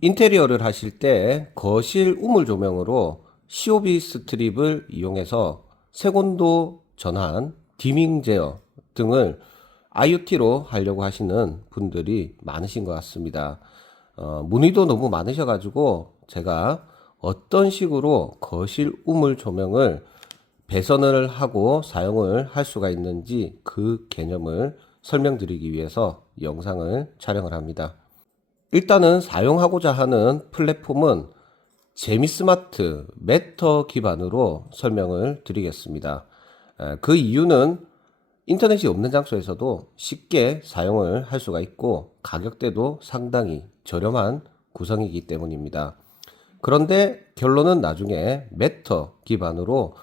인테리어를 하실 때 거실 우물 조명으로 COB 스트립을 이용해서 색온도 전환, 디밍 제어 등을 IoT로 하려고 하시는 분들이 많으신 것 같습니다. 문의도 너무 많으셔가지고 제가 어떤 식으로 거실 우물 조명을 배선을 하고 사용을 할 수가 있는지 그 개념을 설명드리기 위해서 영상을 촬영을 합니다. 일단은 사용하고자 하는 플랫폼은 재미스마트 매터 기반으로 설명을 드리겠습니다. 그 이유는 인터넷이 없는 장소에서도 쉽게 사용을 할 수가 있고 가격대도 상당히 저렴한 구성이기 때문입니다. 그런데 결론은 나중에 매터 기반으로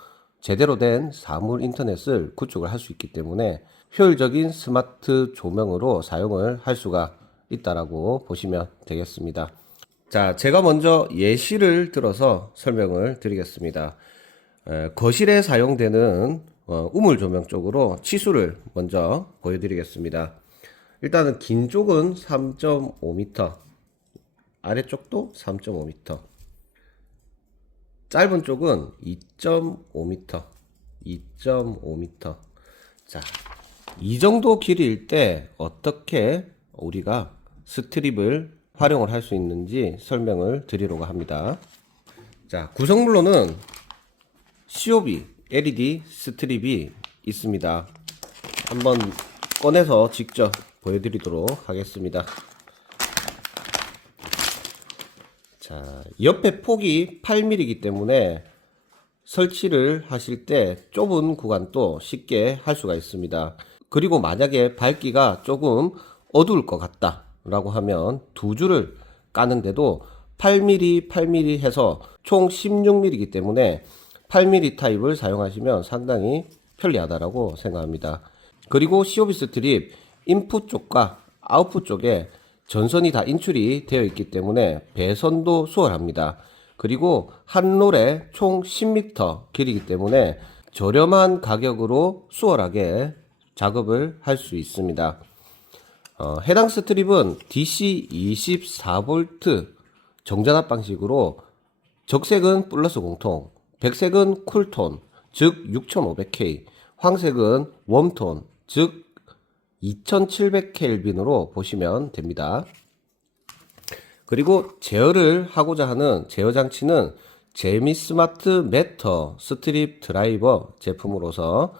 제대로 된 사물 인터넷을 구축을 할 수 있기 때문에 효율적인 스마트 조명으로 사용을 할 수가 있다라고 보시면 되겠습니다. 자, 제가 먼저 예시를 들어서 설명을 드리겠습니다. 거실에 사용되는 우물 조명 쪽으로 치수를 먼저 보여드리겠습니다. 일단은 긴 쪽은 3.5m, 아래쪽도 3.5m, 짧은 쪽은 2.5m, 2.5m. 자, 이 정도 길이일 때 어떻게 우리가 스트립을 활용을 할 수 있는지 설명을 드리려고 합니다. 자, 구성물로는 COB LED 스트립이 있습니다. 한번 꺼내서 직접 보여드리도록 하겠습니다. 자, 옆에 폭이 8mm이기 때문에 설치를 하실 때 좁은 구간도 쉽게 할 수가 있습니다. 그리고 만약에 밝기가 조금 어두울 것 같다 라고 하면 두 줄을 까는데도 8mm, 8mm 해서 총 16mm이기 때문에 8mm 타입을 사용하시면 상당히 편리하다라고 생각합니다. 그리고 COB 스트립 인풋 쪽과 아웃풋 쪽에 전선이 다 인출이 되어 있기 때문에 배선도 수월합니다. 그리고 한 롤에 총 10m 길이기 때문에 저렴한 가격으로 수월하게 작업을 할 수 있습니다. 해당 스트립은 DC 24V 정전압 방식으로 적색은 플러스 공통, 백색은 쿨톤, 즉 6500K, 황색은 웜톤, 즉 2700Kelvin으로 보시면 됩니다. 그리고 제어를 하고자 하는 제어 장치는 재미스마트 매터 스트립 드라이버 제품으로서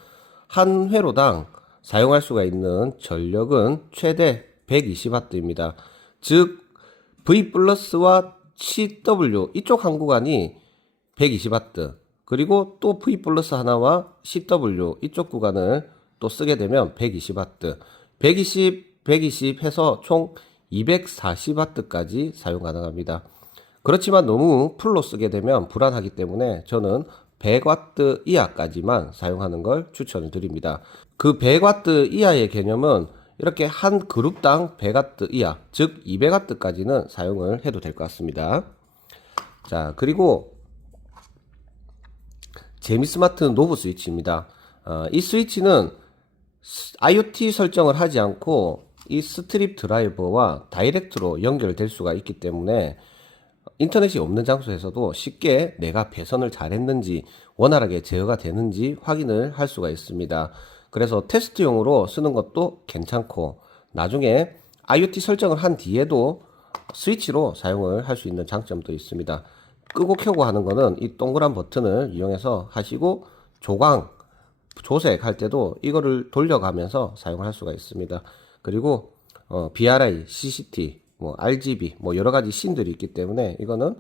한 회로당 사용할 수가 있는 전력은 최대 120W입니다. 즉 V 플러스와 CW 이쪽 한 구간이 120W, 그리고 또 V 플러스 하나와 CW 이쪽 구간을 또 쓰게 되면 120W, 120, 120 해서 총 240W까지 사용 가능합니다. 그렇지만 너무 풀로 쓰게 되면 불안하기 때문에 저는 100W 이하까지만 사용하는 걸 추천을 드립니다. 그 100W 이하의 개념은 이렇게 한 그룹당 100W 이하, 즉 200W까지는 사용을 해도 될 것 같습니다. 자, 그리고 재미스마트 노브 스위치입니다. 이 스위치는 IoT 설정을 하지 않고 이 스트립 드라이버와 다이렉트로 연결될 수가 있기 때문에 인터넷이 없는 장소에서도 쉽게 내가 배선을 잘 했는지 원활하게 제어가 되는지 확인을 할 수가 있습니다. 그래서 테스트용으로 쓰는 것도 괜찮고 나중에 IoT 설정을 한 뒤에도 스위치로 사용을 할 수 있는 장점도 있습니다. 끄고 켜고 하는 거는 이 동그란 버튼을 이용해서 하시고 조광, 조색 할 때도 이거를 돌려가면서 사용할 수가 있습니다. 그리고 BRI, CCT, RGB 여러 가지 씬들이 있기 때문에 이거는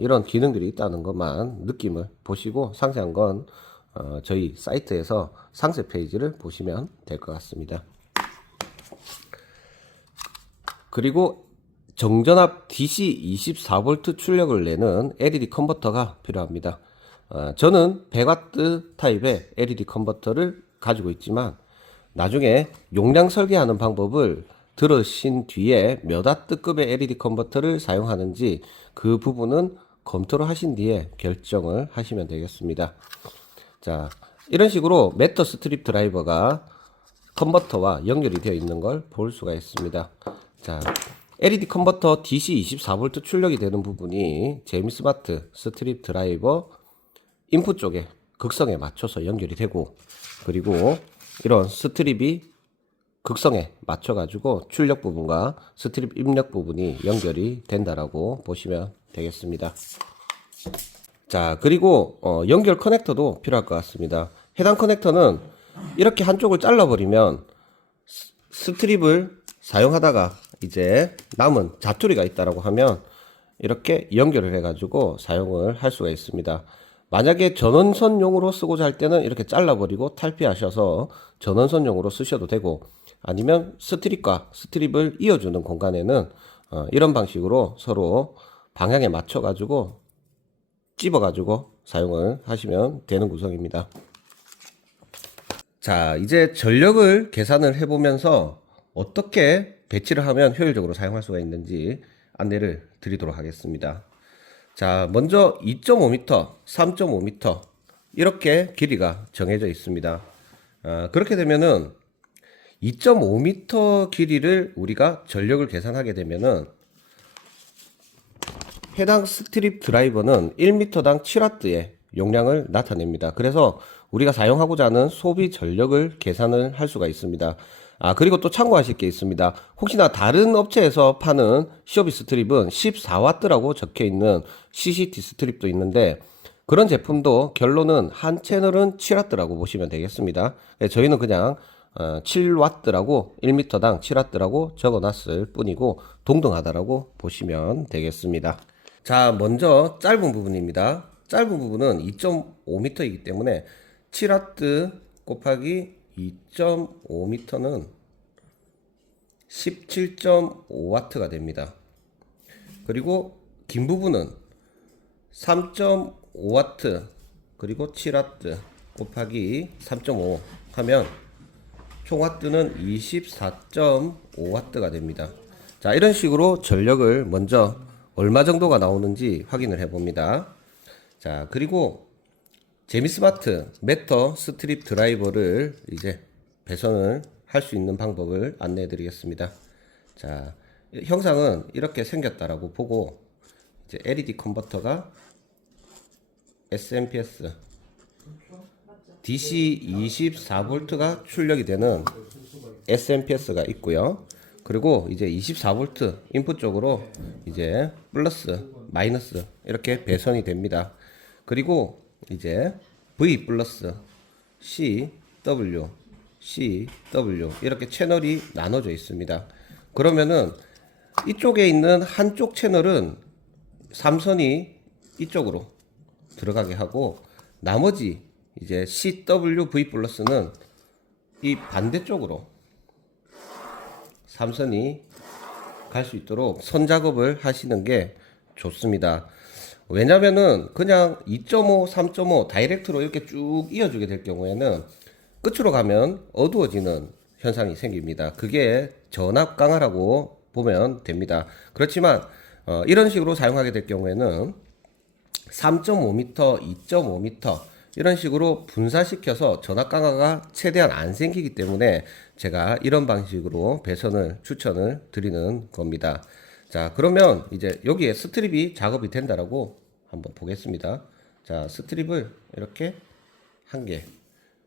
이런 기능들이 있다는 것만 느낌을 보시고 상세한 건 저희 사이트에서 상세 페이지를 보시면 될 것 같습니다. 그리고 정전압 DC 24V 출력을 내는 LED 컨버터가 필요합니다. 저는 100W 타입의 LED 컨버터를 가지고 있지만 나중에 용량 설계하는 방법을 들으신 뒤에 몇 와트급의 LED 컨버터를 사용하는지 그 부분은 검토를 하신 뒤에 결정을 하시면 되겠습니다. 자, 이런 식으로 매터 스트립 드라이버가 컨버터와 연결이 되어 있는 걸 볼 수가 있습니다. 자, LED 컨버터 DC 24V 출력이 되는 부분이 재미스마트 스트립 드라이버 인풋 쪽에 극성에 맞춰서 연결이 되고, 그리고 이런 스트립이 극성에 맞춰 가지고 출력 부분과 스트립 입력 부분이 연결이 된다라고 보시면 되겠습니다. 자, 그리고 연결 커넥터도 필요할 것 같습니다. 해당 커넥터는 이렇게 한쪽을 잘라 버리면 스트립을 사용하다가 이제 남은 자투리가 있다라고 하면 이렇게 연결을 해 가지고 사용을 할 수가 있습니다. 만약에 전원선용으로 쓰고자 할 때는 이렇게 잘라 버리고 탈피하셔서 전원선용으로 쓰셔도 되고, 아니면 스트립과 스트립을 이어주는 공간에는 이런 방식으로 서로 방향에 맞춰 가지고 찝어 가지고 사용을 하시면 되는 구성입니다. 자, 이제 전력을 계산을 해 보면서 어떻게 배치를 하면 효율적으로 사용할 수가 있는지 안내를 드리도록 하겠습니다. 자, 먼저 2.5m, 3.5m 이렇게 길이가 정해져 있습니다. 그렇게 되면은 2.5m 길이를 우리가 전력을 계산하게 되면은 해당 스트립 드라이버는 1m당 7W의 용량을 나타냅니다. 그래서 우리가 사용하고자 하는 소비 전력을 계산을 할 수가 있습니다. 그리고 또 참고하실 게 있습니다. 혹시나 다른 업체에서 파는 시오비 스트립은 14W라고 적혀 있는 CCT 스트립도 있는데, 그런 제품도 결론은 한 채널은 7W라고 보시면 되겠습니다. 저희는 그냥 7W라고 1m당 7W라고 적어 놨을 뿐이고 동등하다라고 보시면 되겠습니다. 자, 먼저 짧은 부분입니다. 짧은 부분은 2.5m이기 때문에 7W 곱하기 2.5m는 17.5W가 됩니다. 그리고 긴 부분은 3.5W 그리고 7W 곱하기 3.5 하면 총 와트는 24.5W가 됩니다. 자, 이런 식으로 전력을 먼저 얼마 정도가 나오는지 확인을 해 봅니다. 자, 그리고 재미스마트 매터 스트립 드라이버를 이제 배선을 할 수 있는 방법을 안내해 드리겠습니다. 자, 형상은 이렇게 생겼다라고 보고, 이제 LED 컨버터가 SMPS DC 24V가 출력이 되는 SMPS가 있고요. 그리고 이제 24V 인풋 쪽으로 이제 플러스, 마이너스 이렇게 배선이 됩니다. 그리고 이제 V 플러스, C, W, C, W 이렇게 채널이 나눠져 있습니다. 그러면은 이쪽에 있는 한쪽 채널은 삼선이 이쪽으로 들어가게 하고, 나머지 이제 CWV 플러스는 이 반대쪽으로 삼선이 갈 수 있도록 선 작업을 하시는 게 좋습니다. 왜냐면은 그냥 2.5, 3.5 다이렉트로 이렇게 쭉 이어주게 될 경우에는 끝으로 가면 어두워지는 현상이 생깁니다. 그게 전압 강화라고 보면 됩니다. 그렇지만 이런 식으로 사용하게 될 경우에는 3.5m, 2.5m 이런 식으로 분사시켜서 전압 강화가 최대한 안 생기기 때문에 제가 이런 방식으로 배선을 추천을 드리는 겁니다. 자, 그러면 이제 여기에 스트립이 작업이 된다라고 한번 보겠습니다. 자, 스트립을 이렇게 한 개,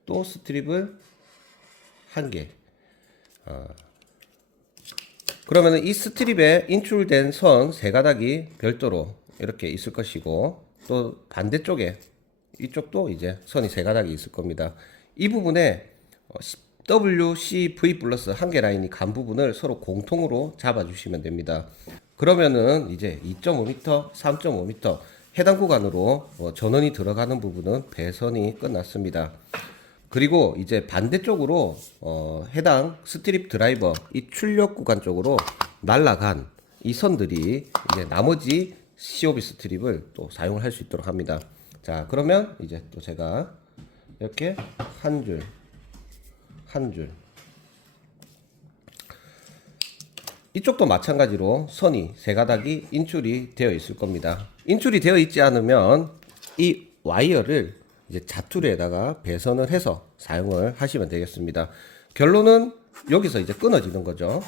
또 스트립을 한 개. 그러면은 이 스트립에 인출된 선 세 가닥이 별도로 이렇게 있을 것이고, 또 반대쪽에 이쪽도 이제 선이 세 가닥이 있을 겁니다. 이 부분에 WCV 플러스 한 개 라인이 간 부분을 서로 공통으로 잡아주시면 됩니다. 그러면은 이제 2.5m, 3.5m 해당 구간으로 전원이 들어가는 부분은 배선이 끝났습니다. 그리고 이제 반대쪽으로 해당 스트립 드라이버 이 출력 구간 쪽으로 날아간 이 선들이 이제 나머지 COB 스트립을 또 사용을 할 수 있도록 합니다. 자, 그러면 이제 또 제가 이렇게 한 줄, 한 줄. 이쪽도 마찬가지로 선이 세 가닥이 인출이 되어 있을 겁니다. 인출이 되어 있지 않으면 이 와이어를 이제 자투리에다가 배선을 해서 사용을 하시면 되겠습니다. 결론은 여기서 이제 끊어지는 거죠.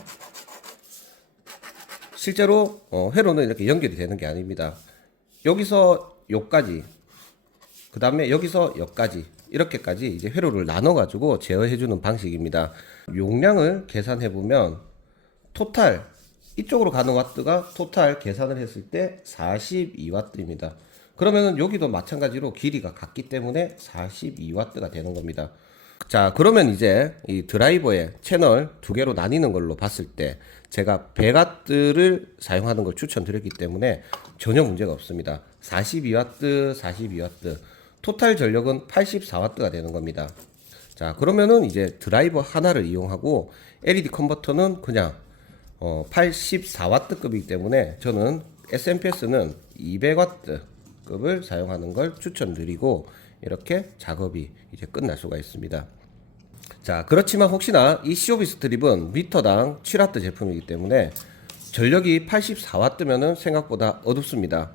실제로 회로는 이렇게 연결이 되는 게 아닙니다. 여기서 요까지, 그 다음에 여기서 여기까지, 이렇게까지 이제 회로를 나눠 가지고 제어해 주는 방식입니다. 용량을 계산해 보면 토탈 이쪽으로 가는 와트가 토탈 계산을 했을 때 42와트입니다. 그러면은 여기도 마찬가지로 길이가 같기 때문에 42와트가 되는 겁니다. 자, 그러면 이제 이 드라이버의 채널 두 개로 나뉘는 걸로 봤을 때 제가 100와트를 사용하는 걸 추천드렸기 때문에 전혀 문제가 없습니다. 42와트, 42와트. 토탈 전력은 84와트가 되는 겁니다. 자, 그러면은 이제 드라이버 하나를 이용하고 LED 컨버터는 그냥 84와트급이기 때문에 저는 SMPS는 200와트급을 사용하는 걸 추천드리고 이렇게 작업이 이제 끝날 수가 있습니다. 자, 그렇지만 혹시나 이 COB 스트립은 미터당 7와트 제품이기 때문에 전력이 84와트면은 생각보다 어둡습니다.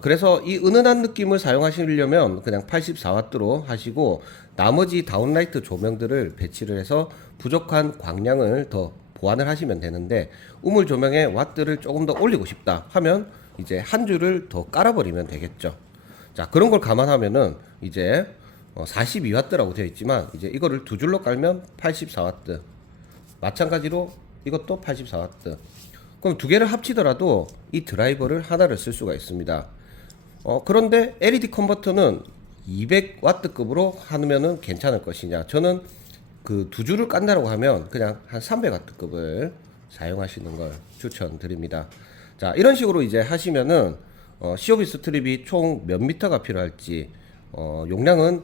그래서 이 은은한 느낌을 사용하시려면 그냥 84와트로 하시고 나머지 다운라이트 조명들을 배치를 해서 부족한 광량을 더 보완을 하시면 되는데 우물 조명의 와트를 조금 더 올리고 싶다 하면 이제 한 줄을 더 깔아버리면 되겠죠. 자, 그런 걸 감안하면은 이제 42와트라고 되어 있지만 이제 이거를 두 줄로 깔면 84와트, 마찬가지로 이것도 84와트. 그럼 두 개를 합치더라도 이 드라이버를 하나를 쓸 수가 있습니다. 그런데 LED 컨버터는 200와트급으로 하면은 괜찮을 것이냐? 저는 그 두 줄을 깐다라고 하면 그냥 한 300와트급을 사용하시는 걸 추천드립니다. 자, 이런 식으로 이제 하시면은 COB 스트립이 총 몇 미터가 필요할지, 용량은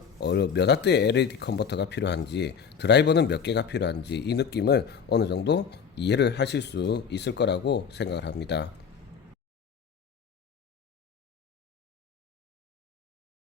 몇 와트의 LED 컨버터가 필요한지, 드라이버는 몇 개가 필요한지 이 느낌을 어느 정도 이해를 하실 수 있을 거라고 생각을 합니다.